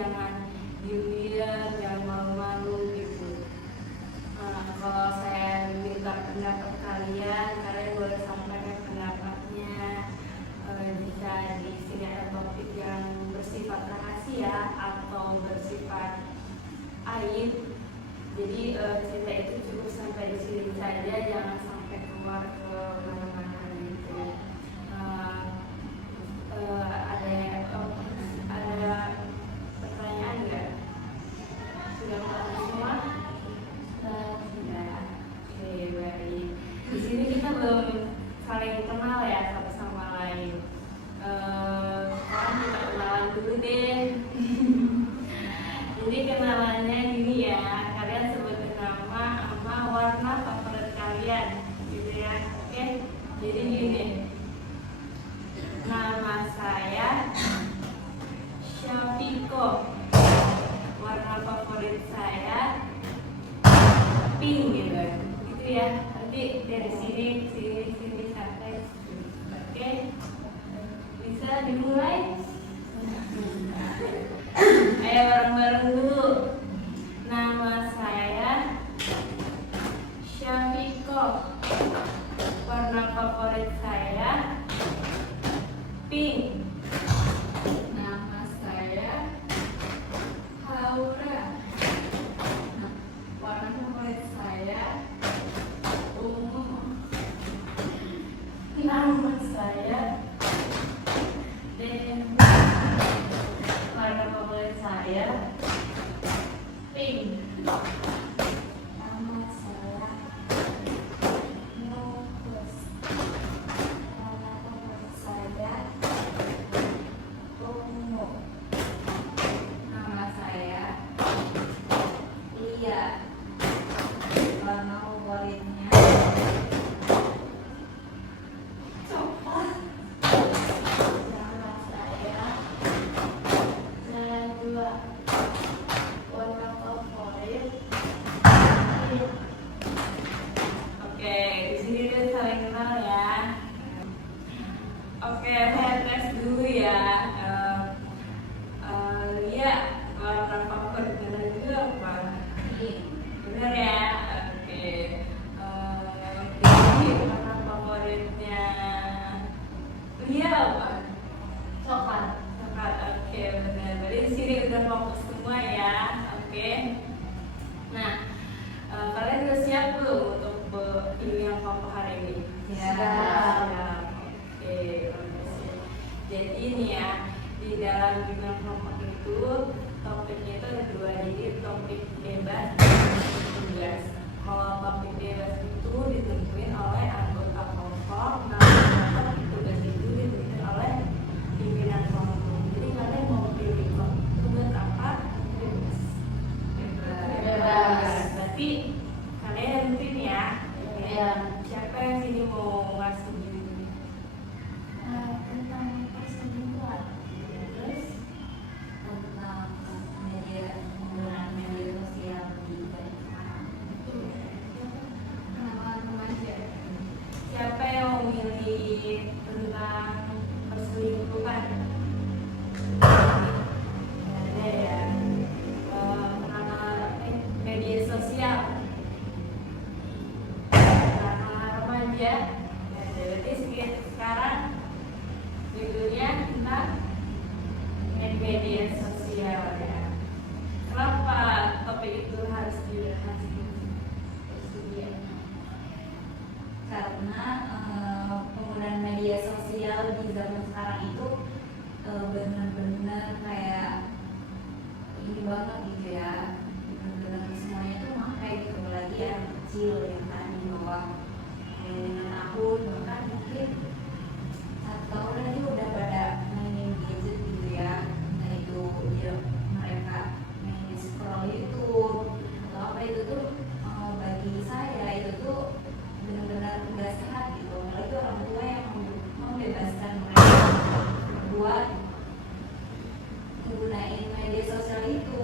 jangan diem-diem, jangan malu-malu gitu. Kalau saya minta pendapat kalian boleh sampaikan pendapatnya. Jika di sini ada topik yang bersifat rahasia atau bersifat aib, jadi cerita itu cukup sampai di sini saja, jangan sampai keluar ke mana-mana gitu. Ada pertanyaan nggak? Sudah paham semua? Tidak. Oke, baik. Di sini kita belum saling kenal ya satu sama lain. Sekarang kita kenalan dulu deh. Jadi kenalannya gini ya, kalian sebutin nama sama warna favorit kalian, gitu ya. Oke, jadi gini. Nama saya Syafiko, warna favorit saya pink gitu ya. Nanti dari sini sampai sini. Oke, bisa dimulai? Ayo bareng-bareng dulu. Nama saya Syafiko, warna favorit saya pink. Nama saya Haura, warna favorit saya ungu. Nama saya Denda, warna favorit saya pink. Nama saya Nopus, warna favorit saya ungu. Nama saya Lia, warna favoritnya coklat. Nama saya Najwa, warna favorit pink. Oke, di sini udah saling kenal ya. Oke, saya tes dulu ya. Lia, warna favoritnya Najwa apa? Bener ya? Oke. Jadi warna favoritnya Lia apa? Coklat. Coklat. Oke, benar. Berarti di sini udah fokus semua ya. Oke. Nah, kalian udah siap belum untuk pilih yang kelompok hari ini? Siap. Oke. Jadi ini ya, di dalam bimbingan kelompok itu topiknya itu ada dua, jadi topik bebas dan tugas. Kalau topik bebas itu ditentuin oleh anggota kelompok, nah kalau tugas itu ditentuin oleh pimpinan kelompok. Jadi kalian mau pilih tugas apa? Bebas. Berarti kalian nentuin ya. Siapa yang sini mau ngasih diri? Tentang perselingkuhan. Terus tentang penggunaan media sosial di anak-anak remaja. Siapa yang mau milih tentang perselingkuhan? Ada ya. Media sosial. Anak-anak remaja. Berarti sekarang judulnya tentang media sosial ya. Kenapa topik itu harus dibahas? Karena penggunaan media sosial di zaman sekarang itu benar-benar kayak ini banget gitu ya, benar-benar semuanya tuh makai gitu, apalagi yang kecil yang kan di bawah dengan akun bahkan mungkin 1 tahun aja udah pada mainin gadget gitu ya, nah itu ya mereka main scroll YouTube atau apa itu tuh bagi saya itu tuh benar-benar nggak sehat gitu, apalagi orang tua yang membebaskan mereka buat menggunakan media sosial itu,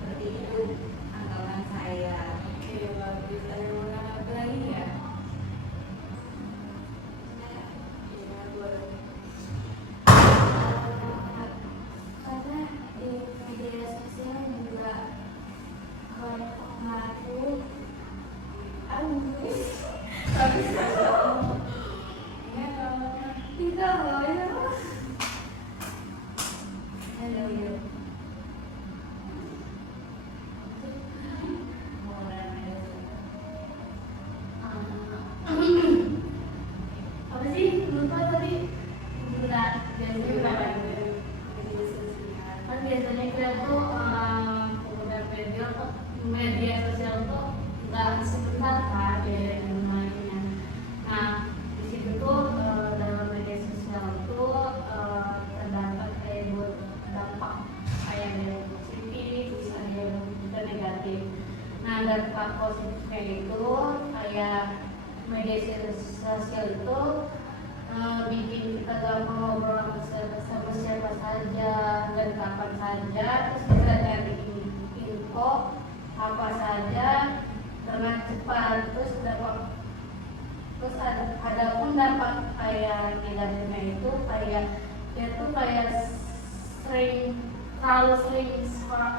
seperti itu anggapan saya. Oke, bagus. Ada lagi ya? dampak positifnya itu kayak media sosial itu bikin kita gampang ngobrol sama siapa saja dan kapan saja, terus bisa cari info apa saja dengan cepat. Terus ada pun dampak kayak negatifnya itu kayak dia tuh kayak terlalu sering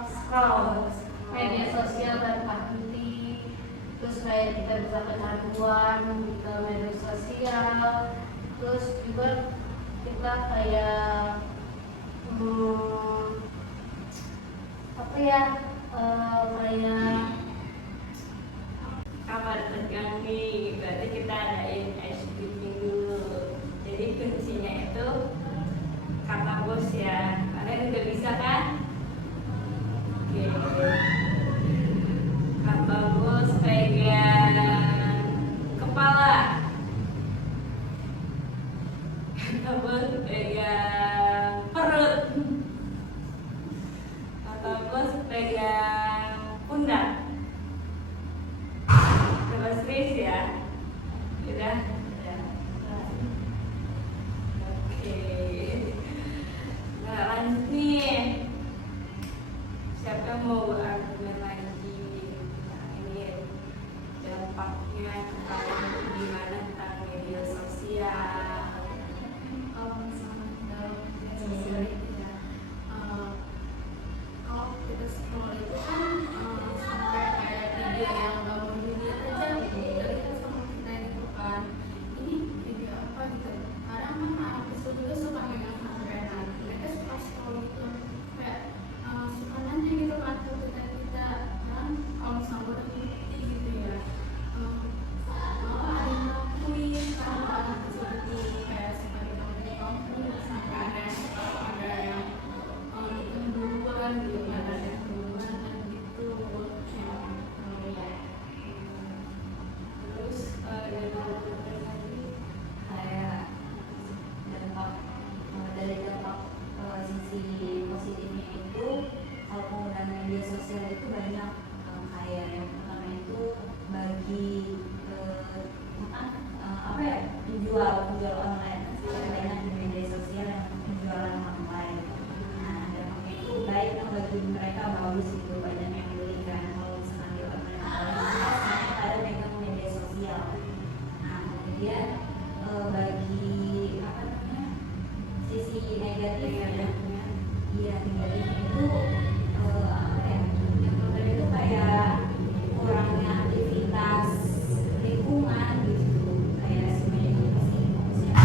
scroll media sosial tanpa henti, terus kayak kita bisa kecanduan ke media sosial, terus juga kita kayak apa ya kayak Kamar tegang nih, berarti kita adain ice breathing dulu. Jadi kuncinya itu kata bos ya. Kalian udah bisa kan? Oke. Kata bos pegang kepala. Kata bos pegang perut. Kata bos pegang pundak. Serius ya? Udah? Oke. Nah, lanjut nih. Siapa yang mau argumen lagi? Nah, ini dampaknya gimana tentang media sosial? Kalau misalnya dalam media sosial itu ya, kalau kita scroll itu kan sampai kayak video yang nggak mau dilihat aja gitu, dari kita sama kita gitu kan, ini video apa gitu. Kadang kan anak kecil juga suka megang HP, nanti mereka suka scroll gitu, kayak suka nanya gitu kan ke kita kan, kalau misalnya udah ngerti gitu ya, ada yang ngelakuin kan anak kecil itu kayak suka dikomen sampai ada yang suka, ada yang bikin duluan gitu kan, ada yang duluan dan gitu ya. Terus dari lagi Kayak dampak dari dampak sisi positifnya itu, kalau penggunaan media sosial itu banyak, kayak yang pertama itu bagi apa ya, penjual online. Banyak di media sosial yang penjualan online. Nah, dampaknya itu baik bagi mereka, bagus itu, banyak yang beli kan kalau misalkan di online. Ada megang media sosial. Nah, kemudian bagi apa namanya, sisi negatifnya, iya negatifnya itu apa ya, yang pertama itu kayak kurangnya aktivitas lingkungan gitu, kayak semuanya itu pasti fokusnya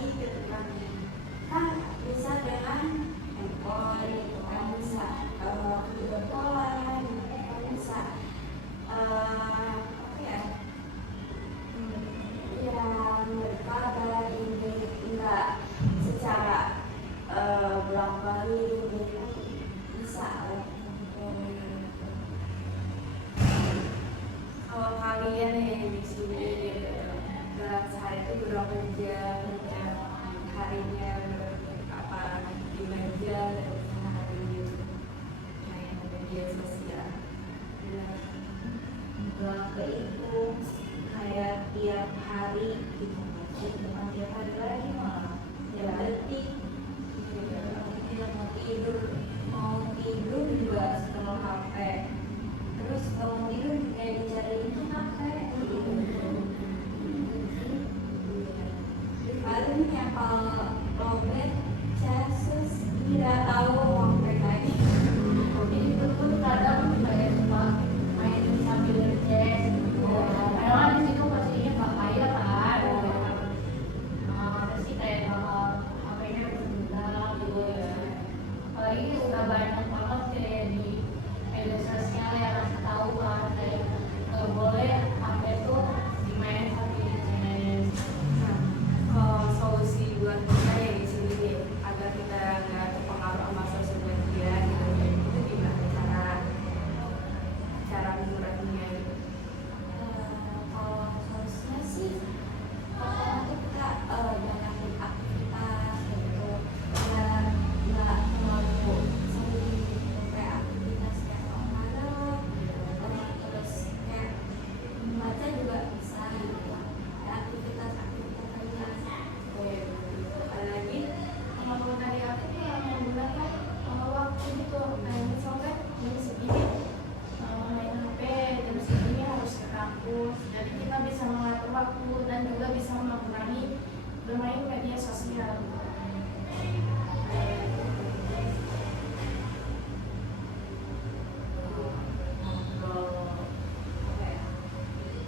lagi gitu kan bisa dengan handphone gitu kan, bisa video callan gitu kan, bisa apa ya, ya berkabar ini enggak secara bolak-balik gitu kan, bisa Kalau kalian yang di sini dalam sehari itu berapa jam harinya apa gimana jam dan hari gitu main media sosial? nggak kehitung kayak tiap hari gitu, bukan tiap hari lagi malah tiap detik. Kita mau tidur juga setelah HP, terus bangun tidur kayak dicariin HP gitu. Paling nyapal lobet, casus, tidak tahu sampai lagi. Jadi itu tuh kadang kayak cuma main sambil ngecek gitu. Karena di situ pastinya nggak kaya kan. Pasti kayak HP-nya berguna gitu ya. Apalagi udah banyak banget kayak di media sosial yang ngasih tahu kan kayak nggak boleh HP tuh dimain sambil ngecek. Solusi buat kita yang di sini nih agar kita nggak terpengaruh sama sosial media gitu itu gimana cara menguranginya gitu? Kalau solusinya sih pertama tuh kita banyakin aktivitas gitu, nggak terlalu sering kayak aktivitas kayak olahraga, terus kayak membaca juga bisa gitu, aktivitas ringan. Ada lagi? Kalau dari aku tuh yang menggunakan waktu gitu, kayak misalkan jam segini main HP, jam segini harus ke kampus, jadi kita bisa mengatur waktu dan juga bisa mengurangi bermain media sosial.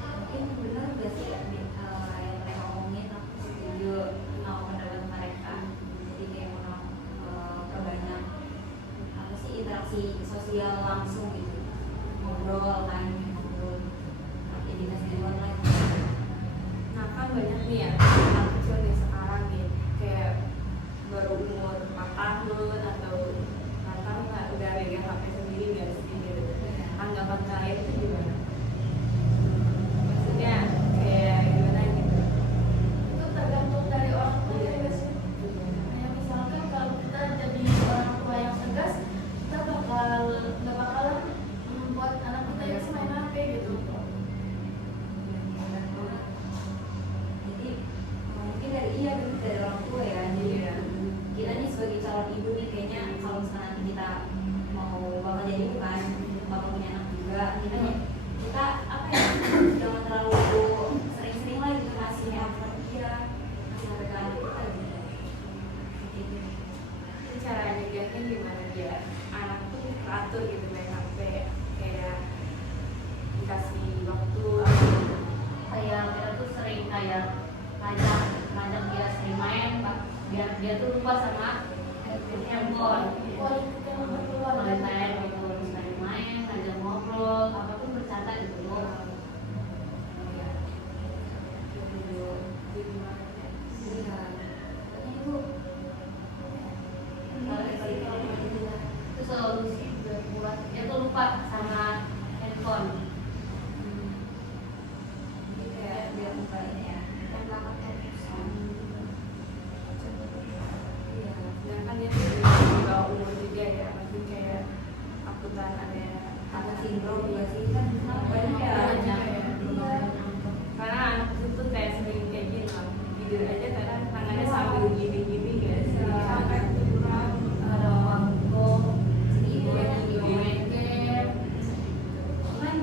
Mungkin benar gak sih yang mereka omongin, aku setuju sama pendapat mereka. Jadi kayak mau perbanyak apa sih interaksi sosial langsung gitu, ngobrol aktivitas di luar lagi. Nah kan banyak nih ya anak kecil nih sekarang nih kayak baru umur 4 tahun atau 4 tahun lah udah pegang HP sendiri nggak sih gitu. Anggapan kalian itu gimana? Maksudnya kayak gimana gitu? Itu tergantung dari orang tua juga sih. Ya, misalkan kalau kita jadi orang tua yang tegas, kita nggak bakalan membuat anak kita yang main HP gitu. Jadi mungkin dari orang tua ya. Jadi kita nih sebagai calon ibu nih kayaknya kalau misalnya nanti kita mau bakal jadi ibu kan, bakal punya anak juga, kita apa ya, jangan terlalu sering-sering lah gitu ngasih handphone dia, ngasih HP ke anak kita gitu. Gitu. Itu cara nyegahnya gimana dia? Anak tuh teratur gitu main HP kayak dikasih waktu Kayak kita tuh sering kayak ngajak dia sering main biar dia tuh lupa sama handphone. Main gitu, sering main, ngajak ngobrol, apapun bercanda gitu loh. Itu solusi buat dia tuh lupa sama handphone. Jadi kayak biar buka ini ya, iya, sedangkan dia tuh di bawah umur juga ya, maksudnya kayak akutan ada sindrom juga sih kan banyak ya. Iya. Karena anak itu tuh kayak sering kayak gini lah, tidur aja kadang tangannya sambil gini-gini guys. Sampai kurang Ada waktu sedih main ya. game. Cuman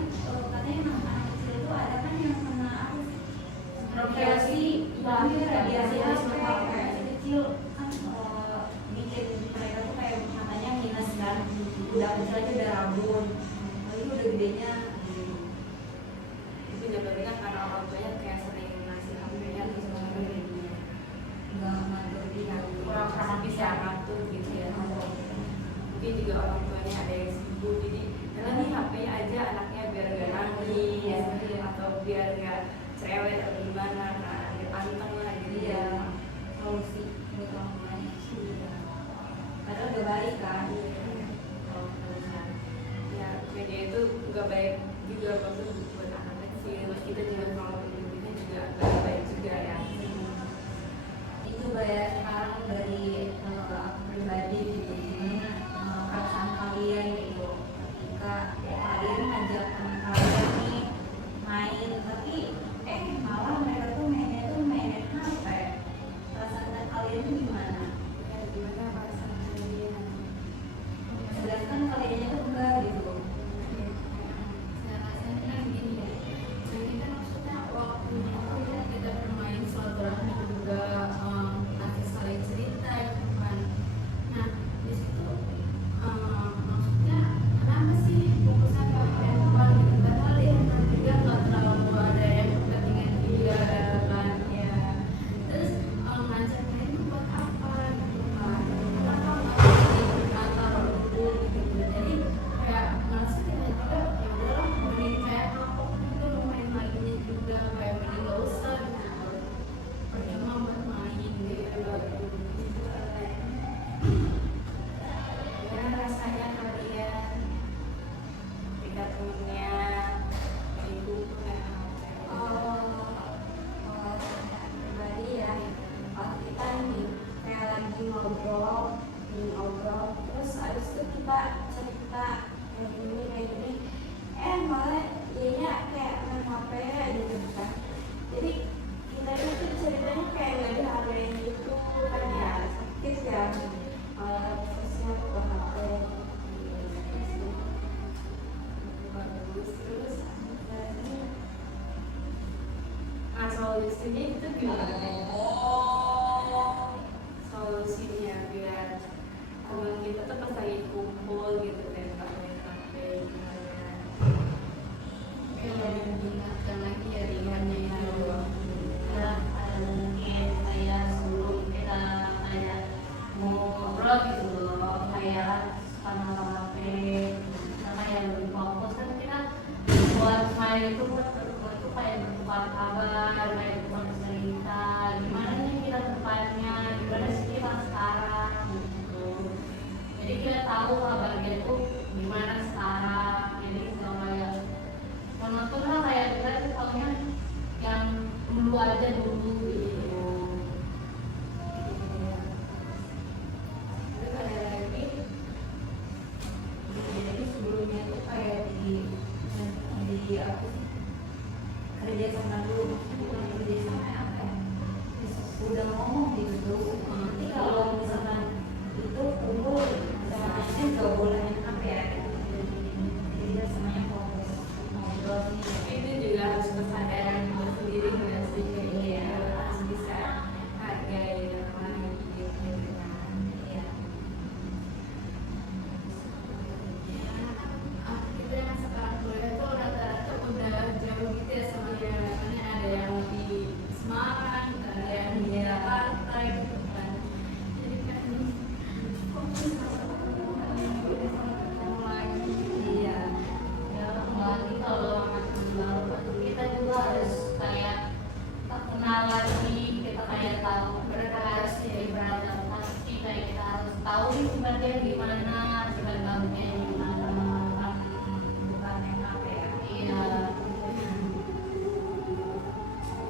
katanya anak kecil itu ada kan yang kena apa sih? Radiasi, Radiasi radiasi HP kecil kan bikin mereka tuh kayak matanya minus kan, udah kecil aja udah rabun, lagi udah gedenya Itu juga kan karena orang tuanya kayak sering ngasih HP-nya terus ngomongin. nggak juga orang tuanya ada yang sibuk, jadi jalan nih HP-nya aja anaknya biar gak nangis atau biar gak cerewet atau gimana, nah biar panteng lah gitu. Iya, solusi buat orang tuanya. Padahal udah baik kan. Kalau misalnya Ya media itu nggak baik juga buat anak kecil, terus kita juga kalau pendidikannya juga nggak baik juga ya. itu banyak sekarang dari aku pribadi gitu, gimana perasaan kalian gitu ketika kalian ngajak teman kalian nih main, tapi malah mereka tuh mainnya tuh mainin HP. Perasaan kalian tuh gimana? Ya, gimana perasaan kalian? Sedangkan kaliannya tuh enggak gitu. Saya rasanya kan gini ya, nah kita maksudnya waktunya itu ya kita bermain silaturahmi juga, nanti saling cerita gitu kan. Nah di situ maksudnya kenapa sih fokusnya ke handphone gitu, padahal di handphone juga nggak terlalu ada yang kepentingan juga kan ya. Terus ngajak main itu buat apa gitu kan, kenapa nggak taruh dulu gitu. Jadi kayak merasa kita juga ya udahlah mending kayak kapok gitu mau main lagi juga, kayak mending gak usah gitu, percuma buat main gitu. Gimana rasanya kalian ketika temennya sibuk main HP? Kalau pribadi ya, kalau kita nih kayak lagi ngobrol terus abis itu kita cerita kayak gini malah dianya kayak main HP gitu kan. Jadi kita itu ceritanya kayak nggak dihargain gitu kan ya, sakit ya, terusnya ke HP terus Nah solusinya itu gimana? Solusinya biar teman kita tuh pas lagi kumpul gitu dan nggak main HP gimana? Kayak mengingatkan lagi ya ringannya itu. Ya, mungkin kayak sebelum kita kayak mau ngobrol gitu loh, kayak sama HP, kita kayak lebih fokus kan kita buat main itu buat kayak bertukar kabar, kayak bertukar cerita, gimana nih kita depannya, gimana sih kita sekarang gitu. Jadi kita tahu kabar dia tuh gimana sekarang, jadi nggak kayak menonton lah, kayak kita tuh taunya yang dulu aja dulu gitu. Terus ada lagi, jadi sebelumnya tuh kayak di apa sih, kerja sama dulu, bukan kerja sama apa ya, udah ngomong gitu. Nanti kalau misalkan itu kumpul sama asisten gak boleh main HP ya, jadi semuanya fokus ngobrol nih. Itu juga harus kesadaran diri sendiri nggak sih? Iya, harus bisa hargai orang lain gitu kan. Iya. Kita yang sekarang kuliah tuh rata-rata udah jauh gitu ya sama dia, karena ada yang di Semarang, ada yang di Jakarta gitu kan. Jadi kan fokus sama ketemu lagi. Iya. Ya, apalagi kalau anak baru kan kita juga harus kayak kenal lagi, kita kayak tahu beradaptasi, beradaptasi, kayak kita harus tahu nih sifat dia gimana, sifat kamunya gimana. Bukan main HP ya. Iya.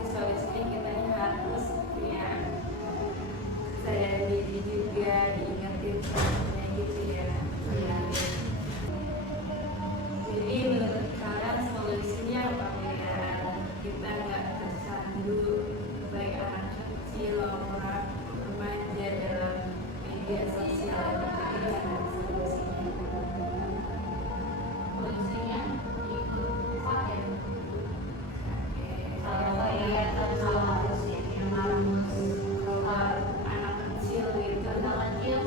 Solusinya kita harus punya kesadaran diri juga, diingetin semuanya gitu ya. Jadi menurut kalian solusinya apa ya? Kita nggak tercandu baik anak kecil, orang remaja dalam media sosial. Jadi gimana solusinya? Kondisinya itu pakai Kalau kayak sama harus yang harus Anak kecil gitu. anak kecil,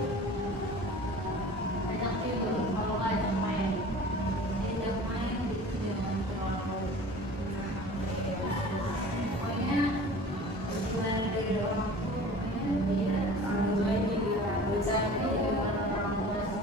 ajak tidur, kalau nggak ajak main. tidak main gitu, jangan terlalu Pokoknya gimana dari orang tuh, pokoknya dia Orang tua juga harus dari orang tua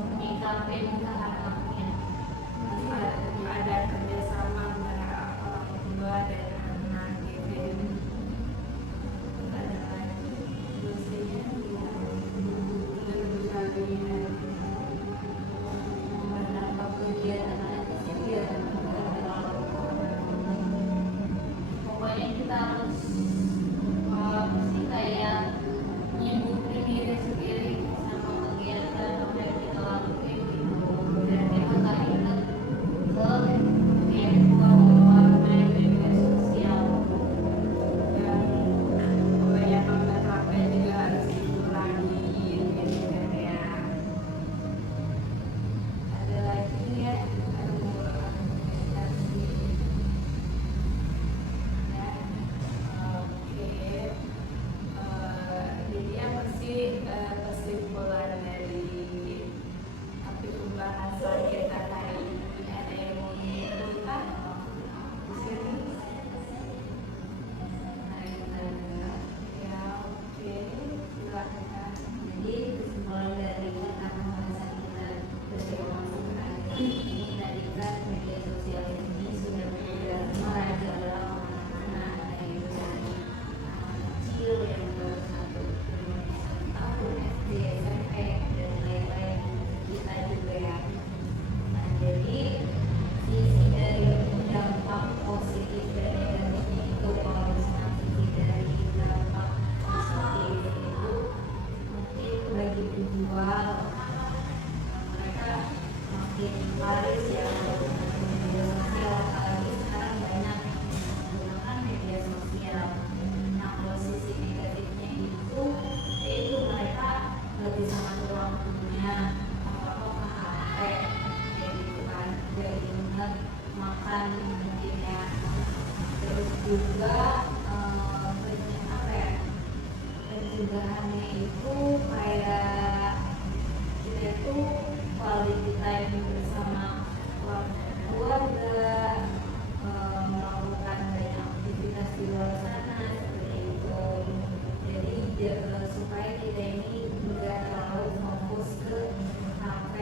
dijual, mereka makin laris ya menggunakan media sosial, apalagi sekarang banyak menggunakan media sosial. Nah kalau sisi negatifnya itu yaitu mereka nggak bisa ngatur waktunya, apa-apa ke HP kayak gitu kan, nggak ingat makan mungkin ya. Terus juga apa ya, pencegahannya itu kayak kita itu quality time bersama keluarga, melakukan banyak aktivitas di luar sana seperti itu. Jadi supaya kita ini tidak terlalu fokus ke HP